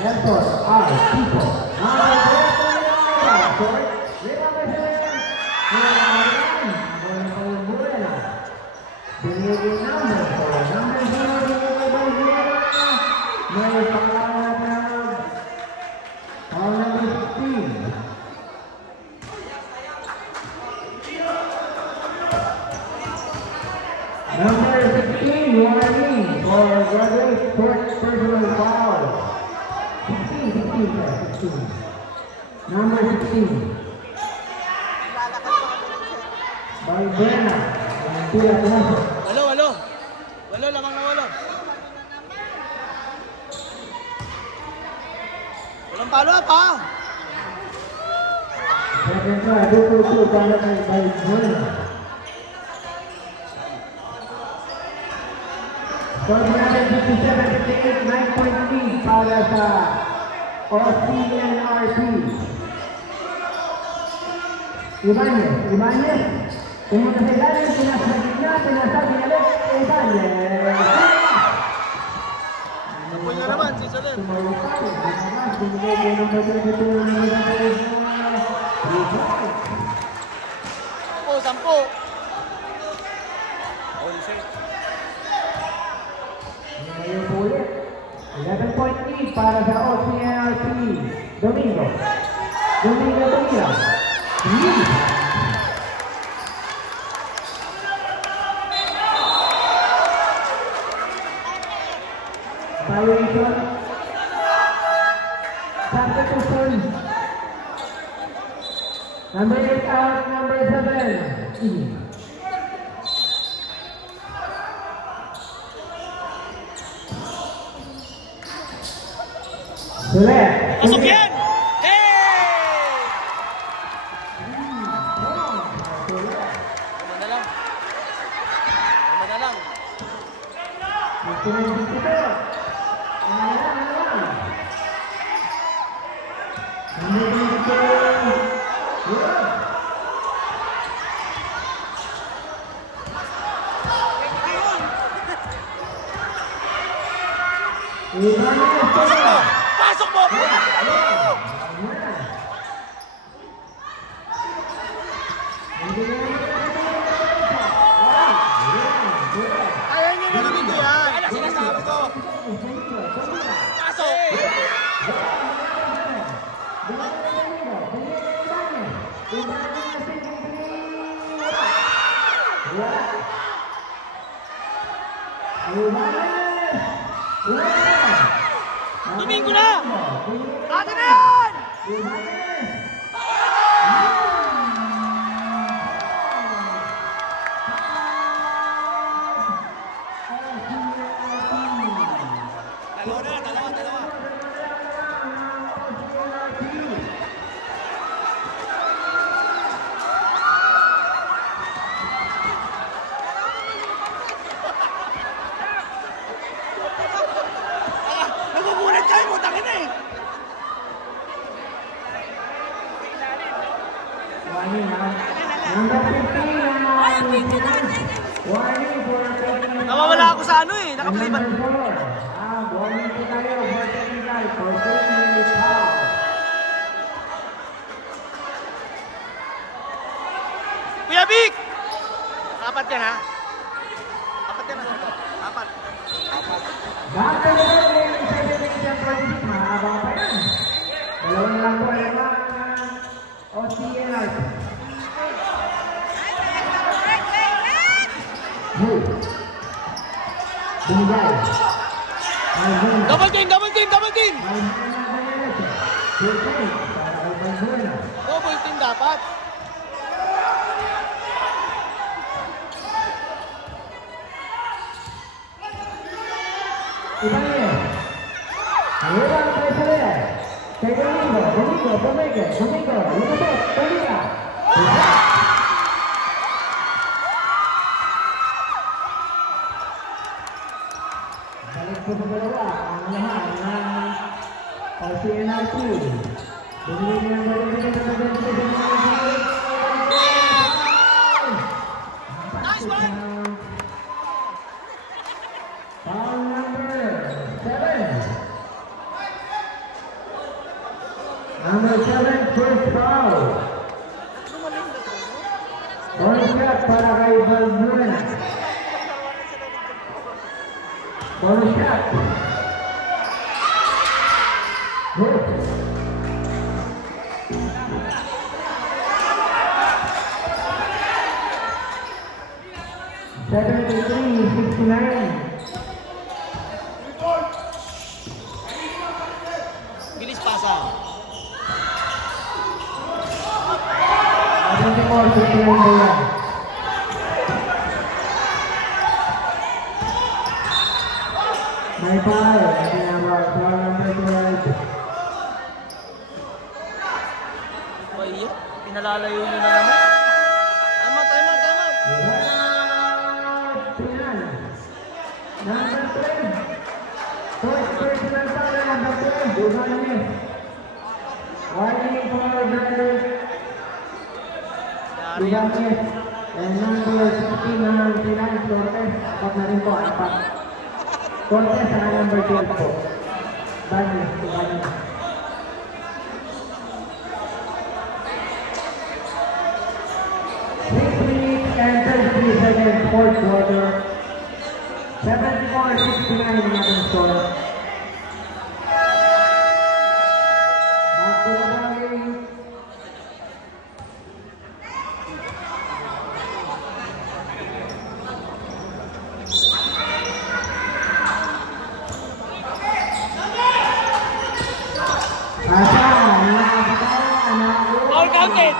Entonces, tipo. Number 16, warning for graduate sports personal foul. 16. Number 16. Balbuena. Tira pumasok. Walo, lamang na walo. Walang palo pa. Second try, 2-2 para kay Balbuena. Score natin 57-58, 9-point lead para sa OCNRP. Ibanez. Pumunta sa ilalim, pinasa gitna, pinasabi ulit, Ibanez. Napul na naman, si Salim. Sampo. Ngayon po ulit. 11-point lead para sa OCNRP. Domingo Tumira. Violation. Substitution. Number 8 out, number 7. Sulit. Pasok yan! Hey! Tama na lang. Pasok mo! Ayaw niya na namin yan. Kaya sinasabi ko. Pasok! Domingo na! Atin na yan! Dalawa. Nagugulat kayo mo, takin na eh! Nawawala ako sa ano eh, nakapliban. Kuya Vic! Apat yan ha? Apat yan ha? Apat. Dalawa na lang po ay OCNRP. Binigay. Double team! Double team dapat. Ibanez. Ayun ang pressure. Kay Domingo. Lumabot. Tumira. Balik po sa dalawa. Ang lahat ng OCNRP. Domingo ng balik sa Foul number 7. Number 7, first foul. One shot para kay Balbuena. One shot. Good. 73-69. Bilis pasa. 74-69 ba yan? May foul. Foul number 12. Ay, pinalalayo nyo na naman. Tama. Number 12. First personal foul na number 12. Ibanez. Warning for number Ibanez. And number 16 na Silas Cortez. Apat na rin po. Apat. Cortez sa number 12 po. Ibanez. 6 minutes and 33 seconds, fourth quarter. 74-69 ang ating score. Back to the ball. All counted.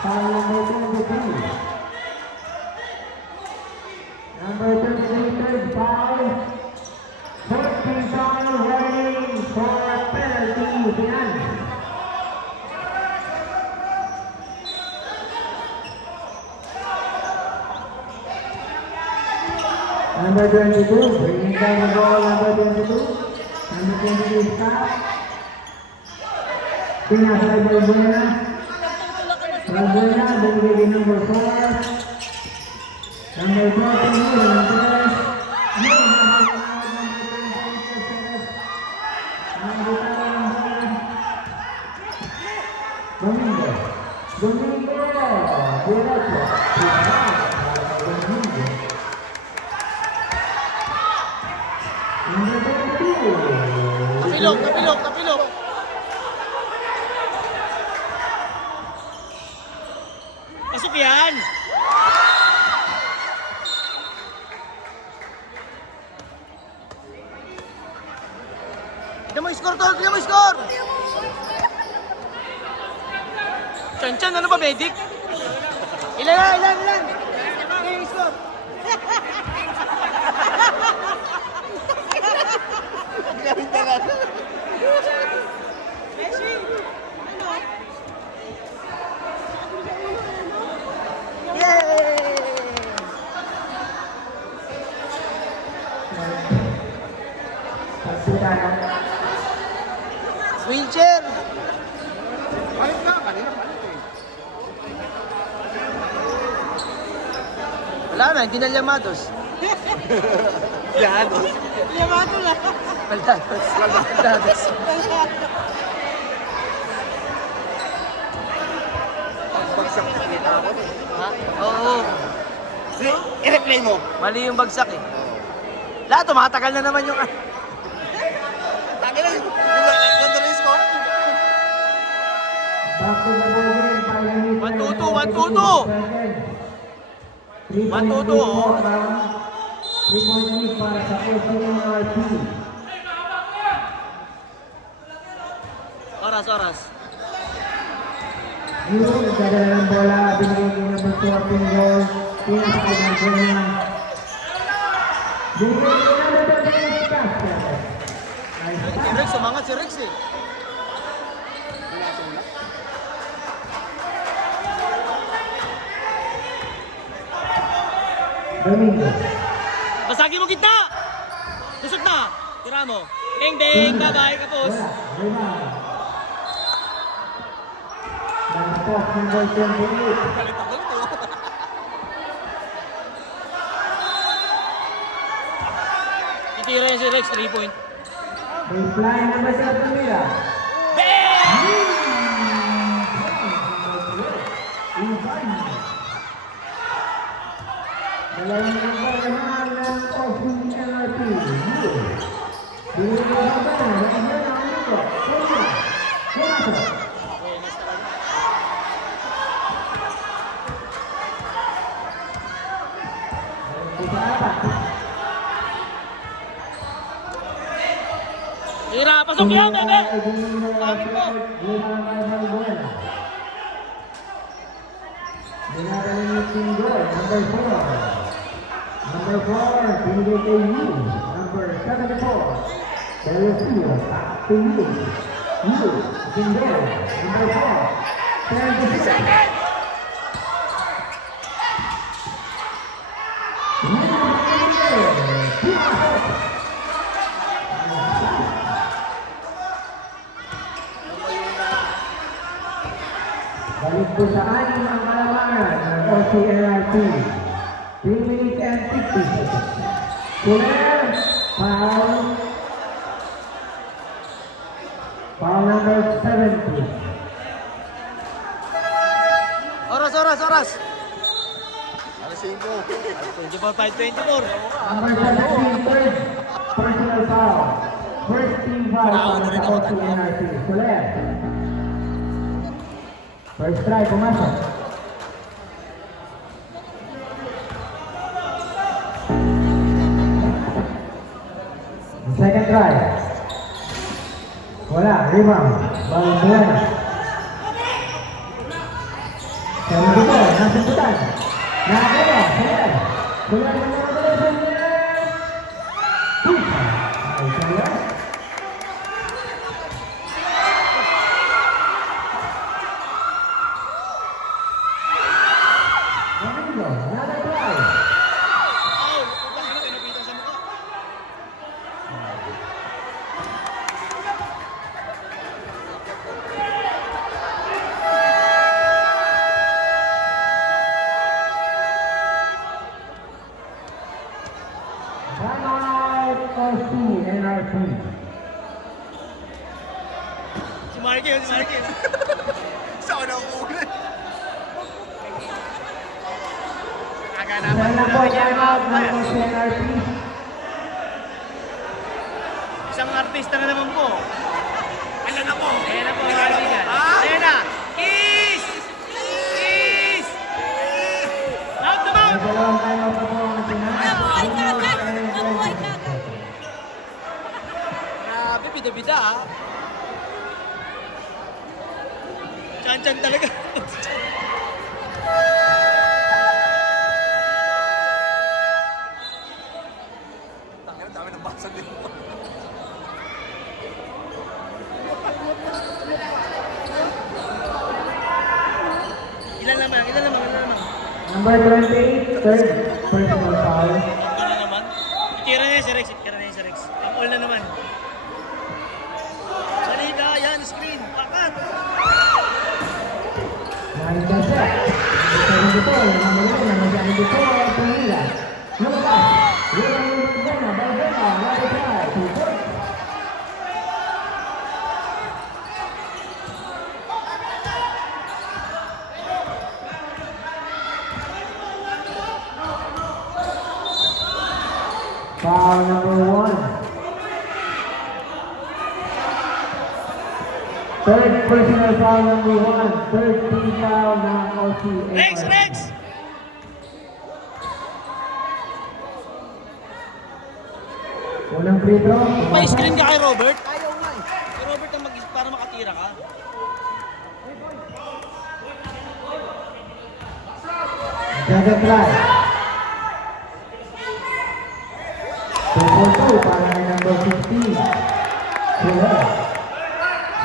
Foul number 23. Number 23, third foul. 14 foul running for a penalty. Sinan. Number 22, bringing down the ball, number 22. Number 22 stop. Pinasay Balbuena. Balbuena, binigay number 4. Number 14, number 3. Domingo. Diretso. Domingo. Number 22. Kapilok. Pasok yan. Tignan mo yung score. Chan, ano ba, medic? Ilan? Okay, yung score. Wheelchair. Wala na, hindi na Llamados. Yamato lang. Baldados. Pagbagsak na kita ako. Ha? Oo. I-replay mo. Mali yung bagsak eh. Lahat, tumatagal na naman yung... Tagay na yung ganda na yung score. Back to the ball game, 5 minutes. 1-2, oh. 3 points para sa SNRT. Oras. Yun, nagdadala ng bola, binigay ng number 14 goal. Pinasakay ng bola. Binigay ng number 13 Casper. Si Rex, sumangat si Rex eh. Domingo. Basagi mo kita! Tusok na! Tira mo. Bang! Bye-bye, kapos! Last of number 28. Galit ako nito. Itira niya si Rex, 3 point. Baseline number 7 nila. Bam! Ivan. Dalawang number naman ng OCNRP. Binigyan ng number na ilan ang nito. Pumasok. Tira, pasok yan, bebe! Dinadala ni Tingo, number 4. Number 4, binigay kay Yu. Number 74. Delcio, back to Yu. Yu, Tingo, number 4. 10 seconds! Balik po sa anim ang kalamangan ng OCNRP. 3 minutes and 50 seconds. Kuler, foul. Foul number 70. Oras, oras, oras! Alas 5. 24-5-24. Number 17, first personal foul. First team foul para sa OCNRP. Kuler. First try, pumasok. Second try. Wala, rebound. Ball buwan. Sama dito, nasa butan. Nakakaya, Kuler. Kuler na mga dala sa niya. Ay, Kuler. Another try. Foul! Putang ina, kinapitan sa mukha. Timeout OCNRP. Si Marky, si Marky. Saan ako ulit? Aga Sana po timeout ng OCNRP. Isang artista na naman po. Alam na po. Ayan na po, kaibigan. Ayan na! Kiss! Kiss! Out the May mouth! dalawang timeout na po ang ating Grabe, bida-bida ah. Chan-chan talaga. Tangin, ang dami ng basag dito. Ilan naman, ilan naman, ilan naman. Number 28, third personal foul. Ito na naman. Itira niya si Rex, itira niya si Rex. Ang all na naman. Salida, yan, screen. Pakat! Nine ka siya. Ito dito, nandiyan dito, Pumila. Lumabas. Yun ang lumabas na, Balbena, number 5, 2 points. Foul number 1. Third personal foul number 1. Third team foul ng OCNRP. Rex, Rex! Unang free throw. Pa-screen ka kay Robert? Ayaw nga eh. Kay Robert ang para makatira ka. Second try. 2-4-2 para kay number 15. Kuler.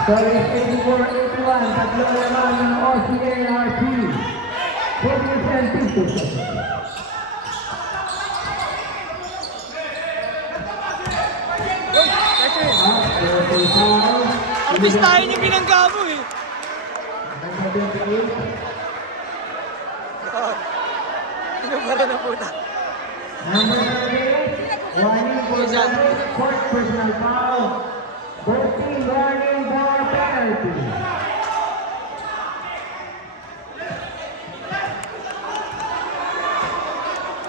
Score is 84-81. Tatlong laman ng OCNRP. 4 minutes and 50 seconds. Artistahin yung binangga mo eh. Number 28. Inubara na puta. Number 38, warning for the fourth personal foul. 14 warning for penalty.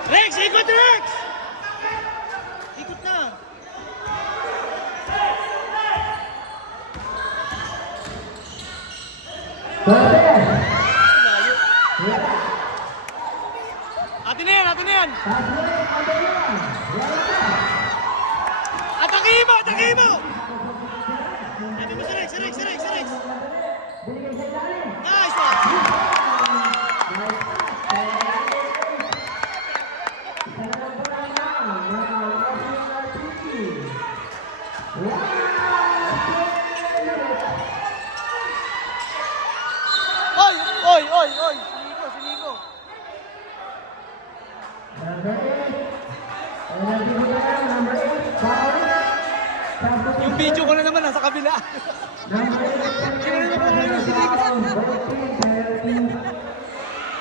Rex! Ikot, Rex! Ikot na. Cortez. Layo. Yeah. Atin na yan, atin na yan. Pathway on the line. Atake mo, atake mo! Atake mo si Rex, si Rex, si Rex, si Rex. Binigay sa ilalim. Nice one! Oy, oy, oy, oy! Sinigo, sinigo. Yung video ko na naman nasa kabila.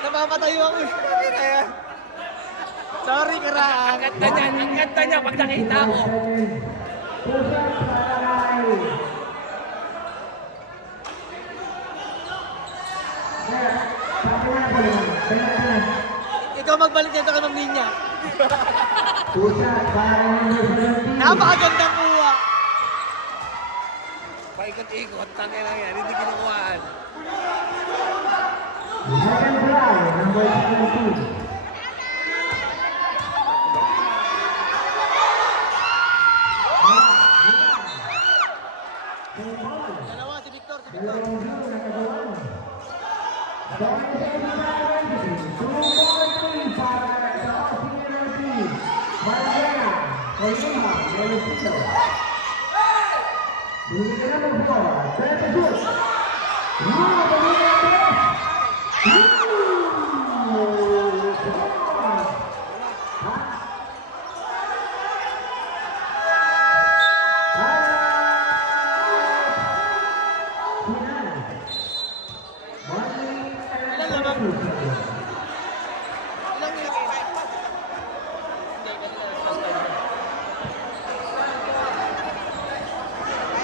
Napapatayo ako eh. Ayan. Sorry, Kara. Ang ganda niya pag nakita ko. Ikaw magbalik nito kay Ma'am Ninya. Napakagandang kuha. Paikot-ikot, tangin lang yan. Hindi kinukuhaan. Second fly, number 17. Dalawa, si Victor, si Victor. Ilan naman? Ilang minutes? Hindi, kasi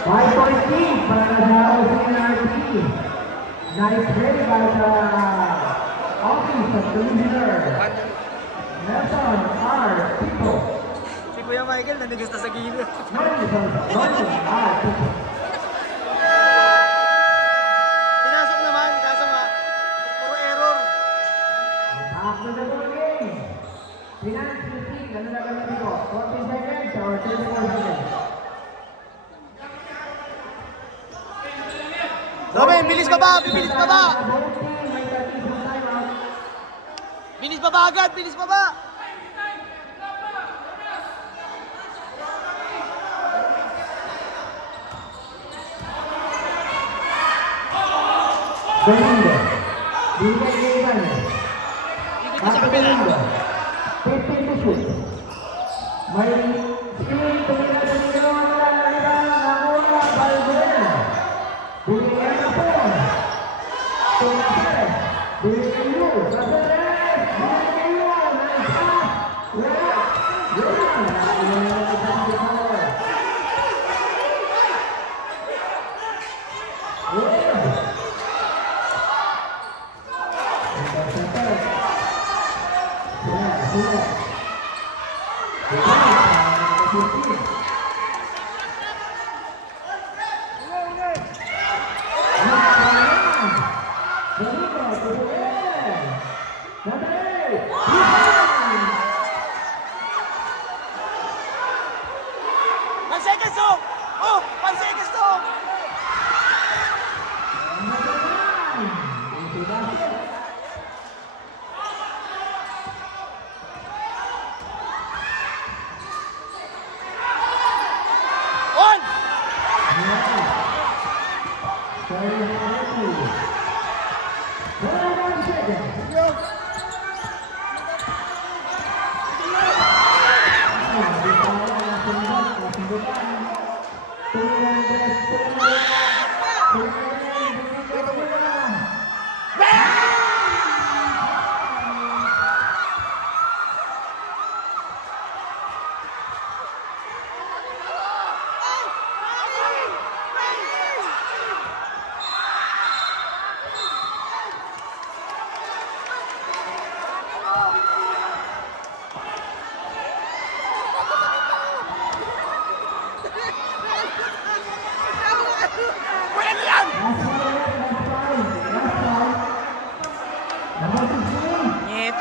Five point lead para sa OCNRP. Nice play by the office of the leader. Nelson R. Pico. Si Kuya Michael nanigas na sa gilid. Nelson R. Pico. Pinasok naman, kaso nga, puro error. After the ball game, Finance City, ano na kami dito? 14 seconds or 34 seconds? Robin, bilis pa ba? Bilis pa ba? Bilis pa ba agad? Bilis pa ba? Domingo. Bigay Ivan. Ikot na sa kabila. 15 to shoot. May screen to the Domingo. Nakuha Valverde. Bigyan na po. Bigyan you. Bigyan you. Nice pass. Wala. Seconds to! Oh! 1 seconds to! On! Bang!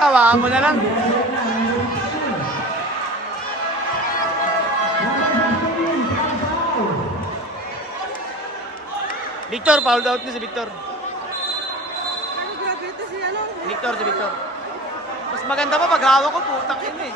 Tawa mo na lang. Victor, fouled out na si Victor. Victor, si Victor. Mas maganda pa pag hawak ko, putang ina eh.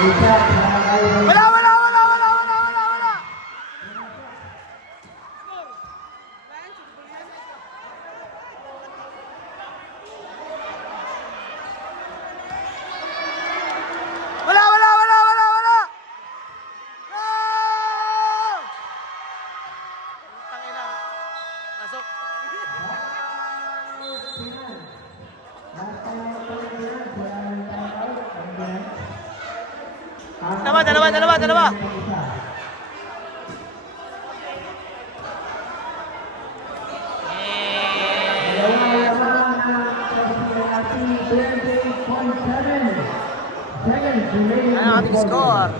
Wala, wala, wala, wala, wala, wala, wala. Wala, wala, wala, wala, wala. No! Tangina. Pasok. Dalawa, dalawa, dalawa, dalawa. Ano ang ating score?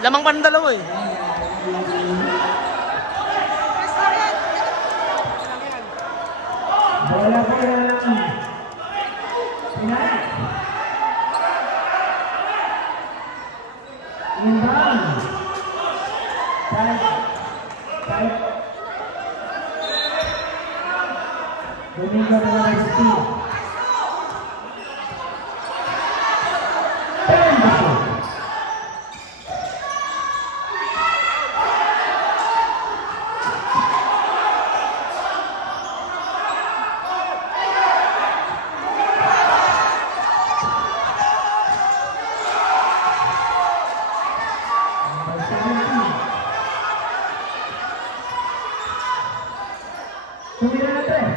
Lamang pa ng dalawa eh. Bola po ng Pinay. Inbound. Five. Domingo de la Resistencia. Tumira na 3.